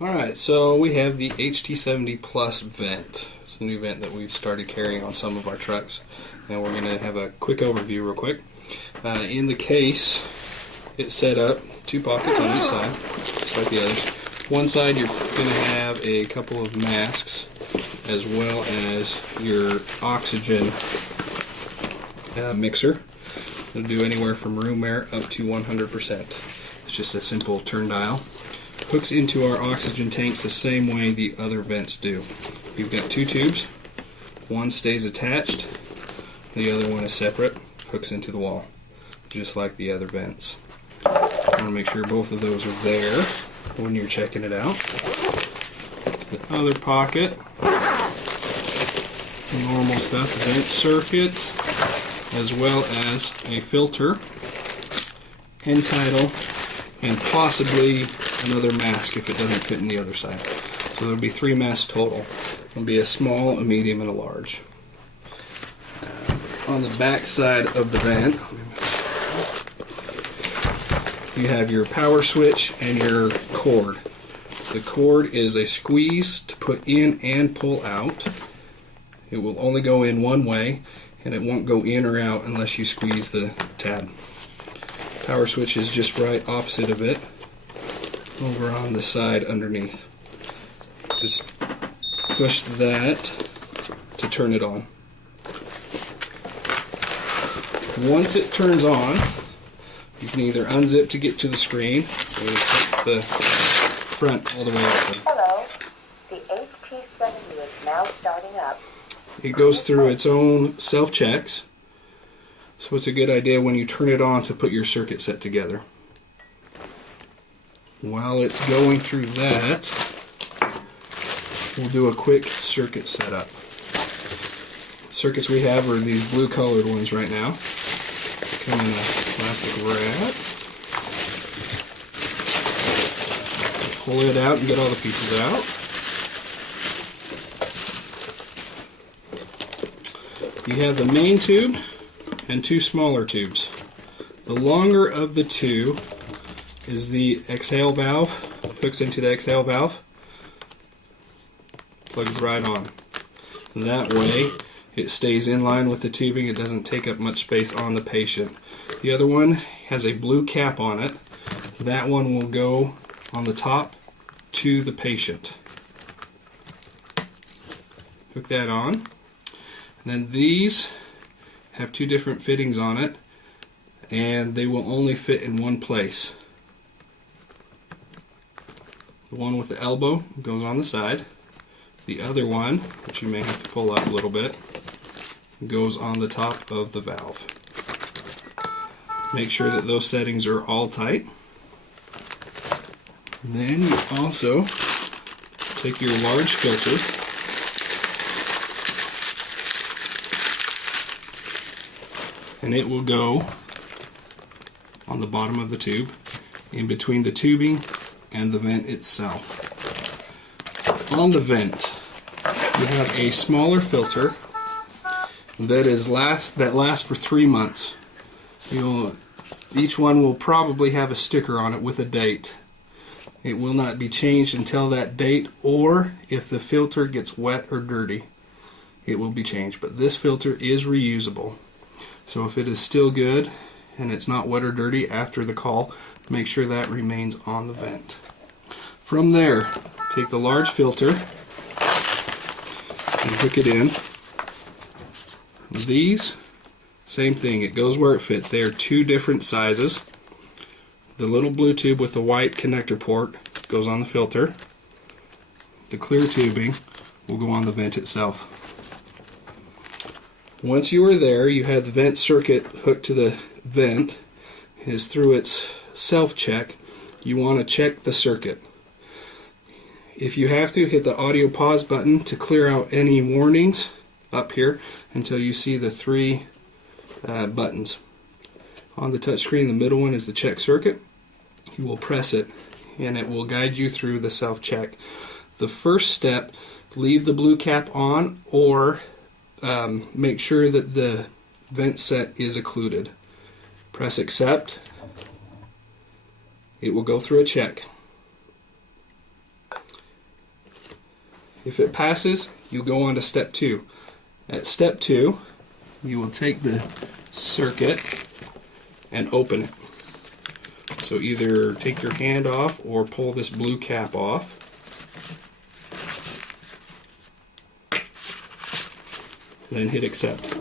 Alright, so we have the ht70 Plus vent. It's the new vent that we've started carrying on some of our trucks. And we're going to have a quick overview real quick. In the case, it's set up 2 pockets on each side, just like the others. One side you're going to have a couple of masks, as well as your oxygen mixer. It'll do anywhere from room air up to 100%. It's just a simple turn dial. Hooks into our oxygen tanks the same way the other vents do. You've got 2 tubes. One stays attached, the other one is separate. Hooks into the wall, just like the other vents. I want to make sure both of those are there when you're checking it out. The other pocket, normal stuff, vent circuit, as well as a filter, end tidal, and possibly another mask if it doesn't fit in the other side. So there'll be 3 masks total. There'll be a small, a medium, and a large. On the back side of the vent, you have your power switch and your cord. The cord is a squeeze to put in and pull out. It will only go in one way, and it won't go in or out unless you squeeze the tab. Power switch is just right opposite of it, over on the side underneath. Just push that to turn it on. Once it turns on, you can either unzip to get to the screen, or take the front all the way open. Hello, the ht70 is now starting up. It goes through its own self-checks, so it's a good idea when you turn it on to put your circuit set together. While it's going through that, we'll do a quick circuit setup. Circuits we have are these blue colored ones right now. Come in a plastic wrap. Pull it out and get all the pieces out. You have the main tube and 2 smaller tubes. The longer of the 2 is the exhale valve. Hooks into the exhale valve. Plugs right on. And that way it stays in line with the tubing. It doesn't take up much space on the patient. The other one has a blue cap on it. That one will go on the top to the patient. Hook that on. And then these have 2 different fittings on it, and they will only fit in one place. The one with the elbow goes on the side. The other one, which you may have to pull up a little bit, goes on the top of the valve. Make sure that those settings are all tight. Then you also take your large filter and it will go on the bottom of the tube, in between the tubing and the vent itself. On the vent, you have a smaller filter that lasts for 3 months. Each one will probably have a sticker on it with a date. It will not be changed until that date, or if the filter gets wet or dirty, it will be changed. But this filter is reusable. So if it is still good and it's not wet or dirty after the call, make sure that remains on the vent. From there, take the large filter and hook it in. These, same thing, it goes where it fits. They are 2 different sizes. The little blue tube with the white connector port goes on the filter. The clear tubing will go on the vent itself. Once you are there, you have the vent circuit hooked to the vent. It is through its self-check. You want to check the circuit. If you have to, hit the audio pause button to clear out any warnings up here until you see the 3 buttons. On the touch screen, the middle one is the check circuit. You will press it and it will guide you through the self-check. The first step, leave the blue cap on, or make sure that the vent set is occluded. Press accept. It will go through a check. If it passes, you go on to step 2. At step 2, you will take the circuit and open it. So either take your hand off or pull this blue cap off. Then hit accept.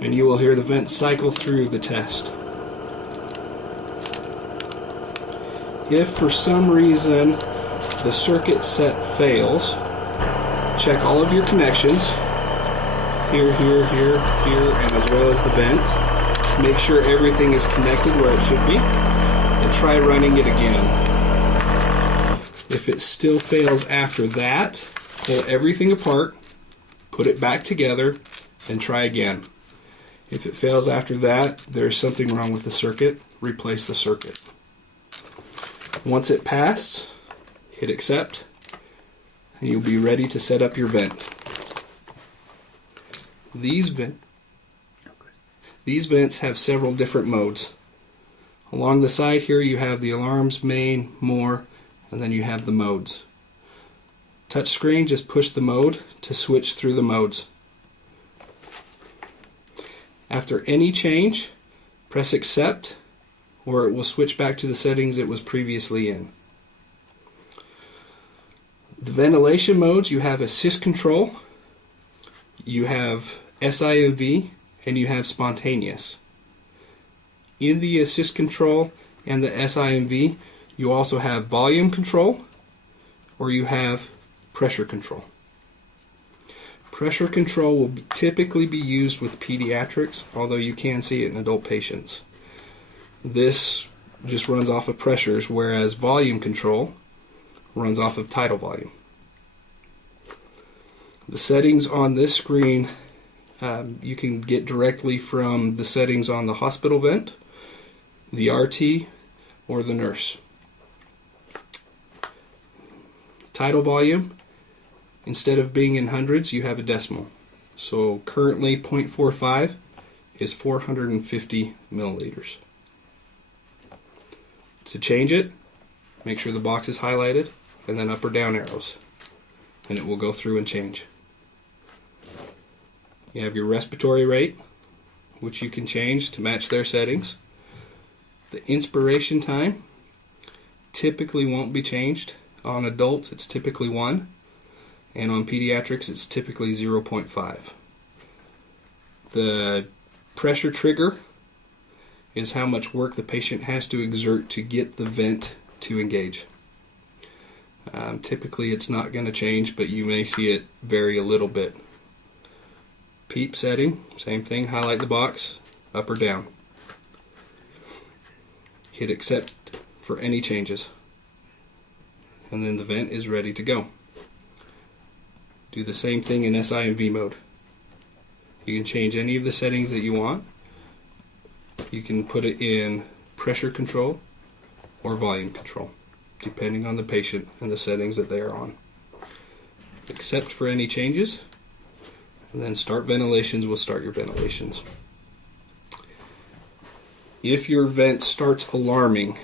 And you will hear the vent cycle through the test. If for some reason the circuit set fails, check all of your connections, here, here, here, here, and as well as the vent. Make sure everything is connected where it should be, and try running it again. If it still fails after that, pull everything apart, put it back together, and try again. If it fails after that, there's something wrong with the circuit, replace the circuit. Once it passed, hit accept, and you'll be ready to set up your vent. These vents have several different modes. Along the side here you have the alarms, main, more, and then you have the modes. Touch screen, just push the mode to switch through the modes. After any change, press accept, or it will switch back to the settings it was previously in. The ventilation modes, you have assist control, you have SIMV, and you have spontaneous. In the assist control and the SIMV, you also have volume control, or you have pressure control. Pressure control will typically be used with pediatrics, although you can see it in adult patients. This just runs off of pressures, whereas volume control runs off of tidal volume. The settings on this screen you can get directly from the settings on the hospital vent, the RT, or the nurse. Tidal volume, instead of being in hundreds, you have a decimal. So currently 0.45 is 450 milliliters. To change it, make sure the box is highlighted and then up or down arrows, and it will go through and change. You have your respiratory rate, which you can change to match their settings. The inspiration time typically won't be changed. On adults it's typically 1, and on pediatrics it's typically 0.5. The pressure trigger is how much work the patient has to exert to get the vent to engage. Typically it's not going to change, but you may see it vary a little bit. PEEP setting, same thing, highlight the box, up or down. Hit accept for any changes. And then the vent is ready to go. Do the same thing in SIMV mode. You can change any of the settings that you want. You can put it in pressure control or volume control, depending on the patient and the settings that they are on. Accept for any changes, and then start ventilations will start your ventilations. If your vent starts alarming,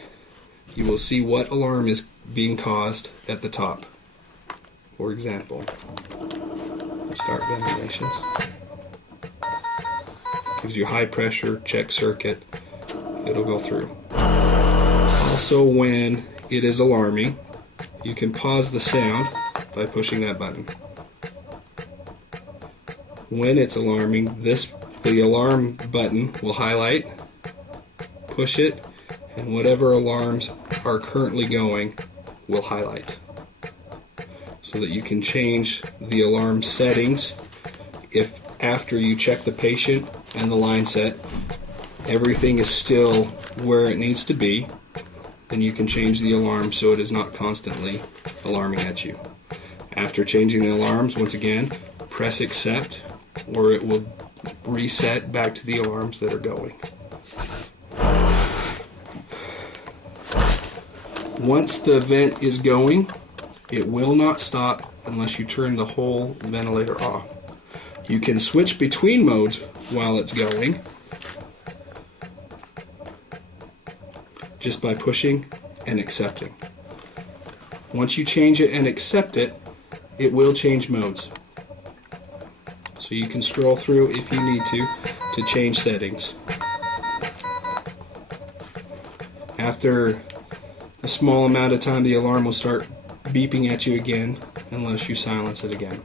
you will see what alarm is being caused at the top. For example, start ventilations. Gives you high pressure, check circuit, it'll go through. Also, when it is alarming, you can pause the sound by pushing that button. When it's alarming, the alarm button will highlight, push it, and whatever alarms are currently going will highlight, so that you can change the alarm settings. If after you check the patient and the line set, everything is still where it needs to be, then you can change the alarm so it is not constantly alarming at you. After changing the alarms, once again, press accept, or it will reset back to the alarms that are going. Once the vent is going, it will not stop unless you turn the whole ventilator off. You can switch between modes while it's going just by pushing and accepting. Once you change it and accept it, it will change modes. So you can scroll through if you need to change settings. After a small amount of time, the alarm will start beeping at you again unless you silence it again.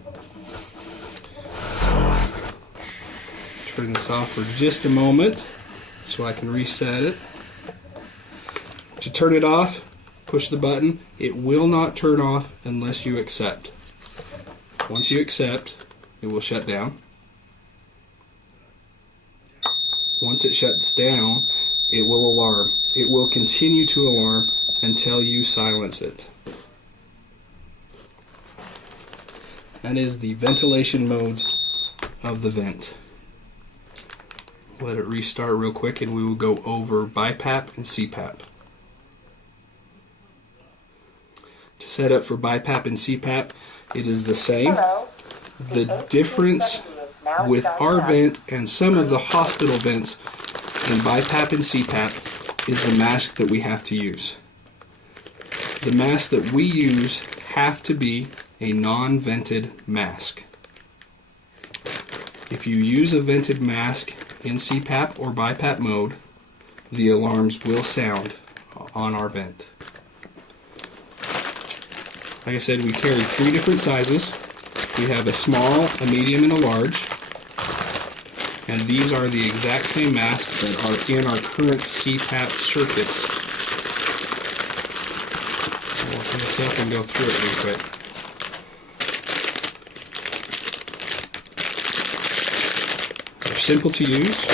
Turn this off for just a moment so I can reset it. To turn it off, push the button. It will not turn off unless you accept. Once you accept, it will shut down. Once it shuts down, it will alarm. It will continue to alarm until you silence it. That is the ventilation modes of the vent. Let it restart real quick and we will go over BiPAP and CPAP. To set up for BiPAP and CPAP, it is the same. The difference with our vent and some of the hospital vents in BiPAP and CPAP is the mask that we have to use. The masks that we use have to be a non-vented mask. If you use a vented mask in CPAP or BiPAP mode, the alarms will sound on our vent. Like I said, we carry 3 different sizes. We have a small, a medium, and a large. And these are the exact same masks that are in our current CPAP circuits. I'll open this up and go through it real quick. They're simple to use.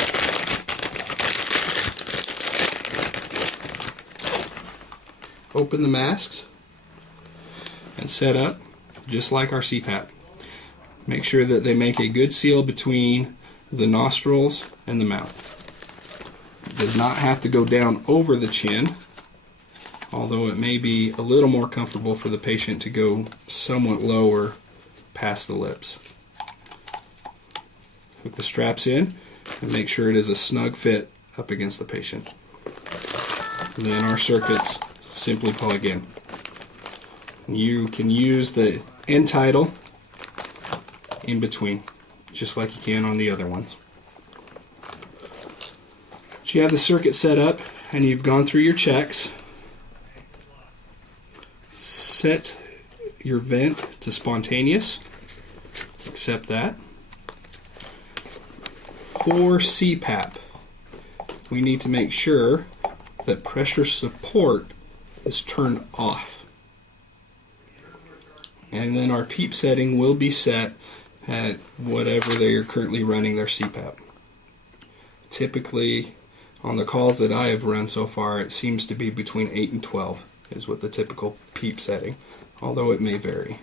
Open the masks and set up just like our CPAP. Make sure that they make a good seal between the nostrils and the mouth. It does not have to go down over the chin, although it may be a little more comfortable for the patient to go somewhat lower past the lips. Hook the straps in and make sure it is a snug fit up against the patient. Then our circuits simply plug in. You can use the end title in between, just like you can on the other ones. So you have the circuit set up and you've gone through your checks. Set your vent to spontaneous. Accept that. For CPAP, we need to make sure that pressure support is turned off. And then our PEEP setting will be set at whatever they are currently running their CPAP. Typically, on the calls that I have run so far, it seems to be between 8 and 12 is what the typical PEEP setting, although it may vary.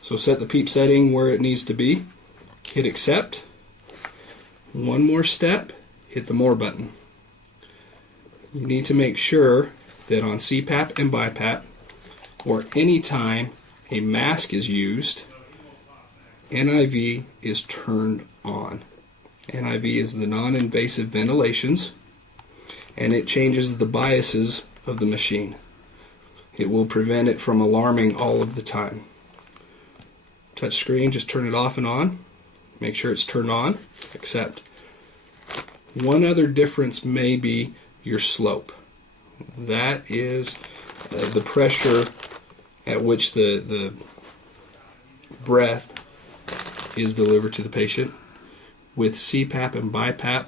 So set the PEEP setting where it needs to be, hit accept. One more step, hit the more button. You need to make sure that on CPAP and BiPAP, or any time a mask is used, NIV is turned on. NIV is the non-invasive ventilations, and it changes the biases of the machine. It will prevent it from alarming all of the time. Touch screen, just turn it off and on. Make sure it's turned on. Accept. One other difference may be your slope. That is the pressure at which the breath is delivered to the patient. With CPAP and BiPAP,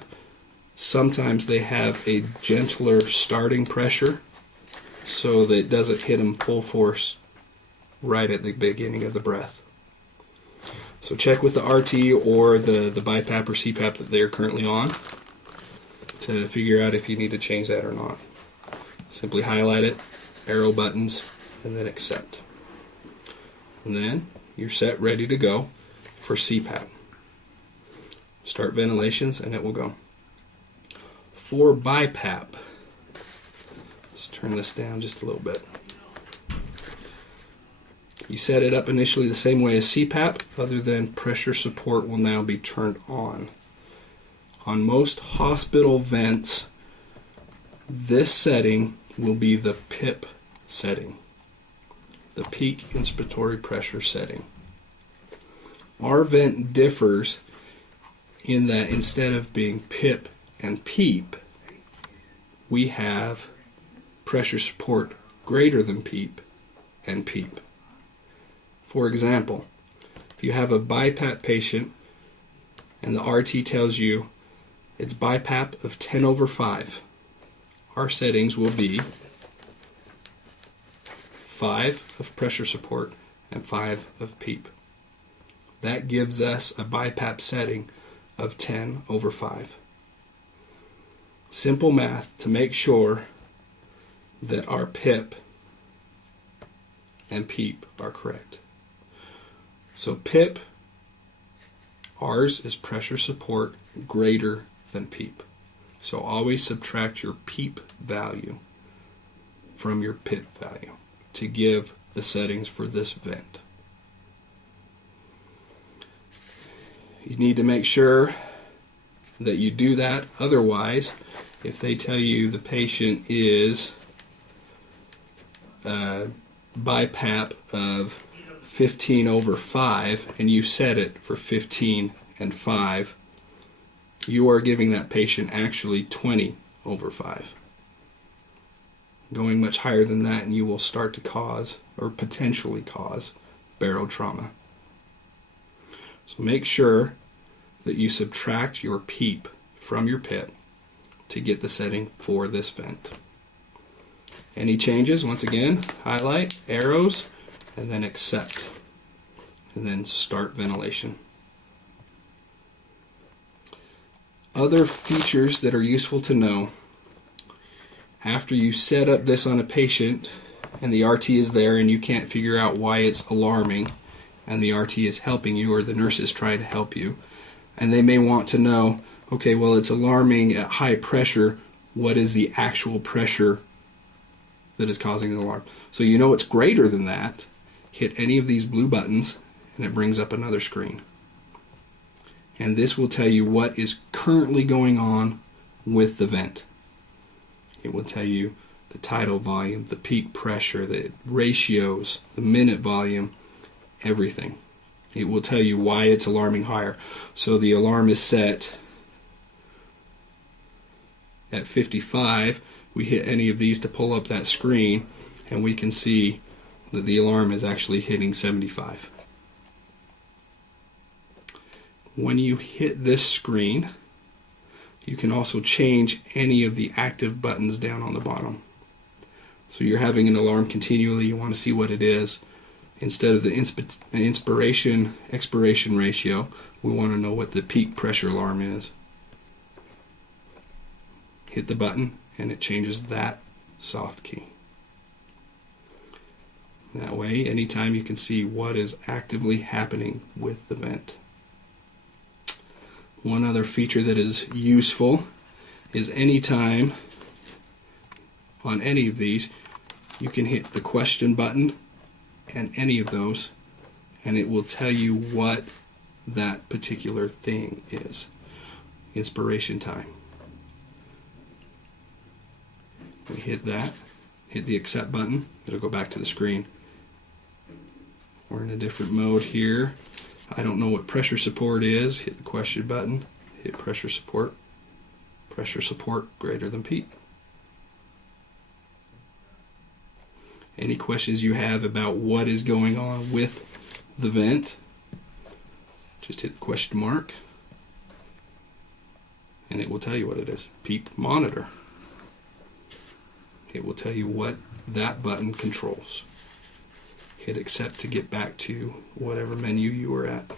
sometimes they have a gentler starting pressure so that it doesn't hit them full force right at the beginning of the breath. So check with the RT or the BiPAP or CPAP that they're currently on to figure out if you need to change that or not. Simply highlight it, arrow buttons, and then accept. And then you're set, ready to go for CPAP. Start ventilations and it will go. For BiPAP, let's turn this down just a little bit. You set it up initially the same way as CPAP, other than pressure support will now be turned on. On most hospital vents, this setting will be the PIP setting. the peak inspiratory pressure setting. Our vent differs in that instead of being pip and peep, we have pressure support greater than peep and peep. For example, if you have a BiPAP patient and the RT tells you it's BiPAP of 10/5, our settings will be 5 of pressure support and 5 of PEEP. That gives us a BiPAP setting of 10/5. Simple math to make sure that our PIP and PEEP are correct. So PIP, ours is pressure support greater than PEEP. So always subtract your PEEP value from your PIP value to give the settings for this vent. You need to make sure that you do that. Otherwise, if they tell you the patient is BiPAP of 15/5 and you set it for 15 and 5, you are giving that patient actually 20/5. Going much higher than that and you will start to cause or potentially cause barotrauma. So make sure that you subtract your PEEP from your PIP to get the setting for this vent. Any changes, once again, highlight, arrows, and then accept, and then start ventilation. Other features that are useful to know: after you set up this on a patient and the RT is there and you can't figure out why it's alarming, and the RT is helping you or the nurse is trying to help you, and they may want to know, okay, well, it's alarming at high pressure, what is the actual pressure that is causing the alarm? So you know it's greater than that, hit any of these blue buttons and it brings up another screen. And this will tell you what is currently going on with the vent. It will tell you the tidal volume, the peak pressure, the ratios, the minute volume, everything. It will tell you why it's alarming higher. So the alarm is set at 55. We hit any of these to pull up that screen and we can see that the alarm is actually hitting 75. When you hit this screen, you can also change any of the active buttons down on the bottom. So you're having an alarm continually, you want to see what it is. Instead of the inspiration-expiration ratio, we want to know what the peak pressure alarm is. Hit the button and it changes that soft key. That way, anytime you can see what is actively happening with the vent. One other feature that is useful is anytime on any of these, you can hit the question button and any of those, and it will tell you what that particular thing is. Inspiration time. We hit that, hit the accept button, it'll go back to the screen. We're in a different mode here. I don't know what pressure support is. Hit the question button, hit pressure support greater than PEEP. Any questions you have about what is going on with the vent, just hit the question mark and it will tell you what it is. PEEP monitor. It will tell you what that button controls. Hit accept to get back to whatever menu you were at.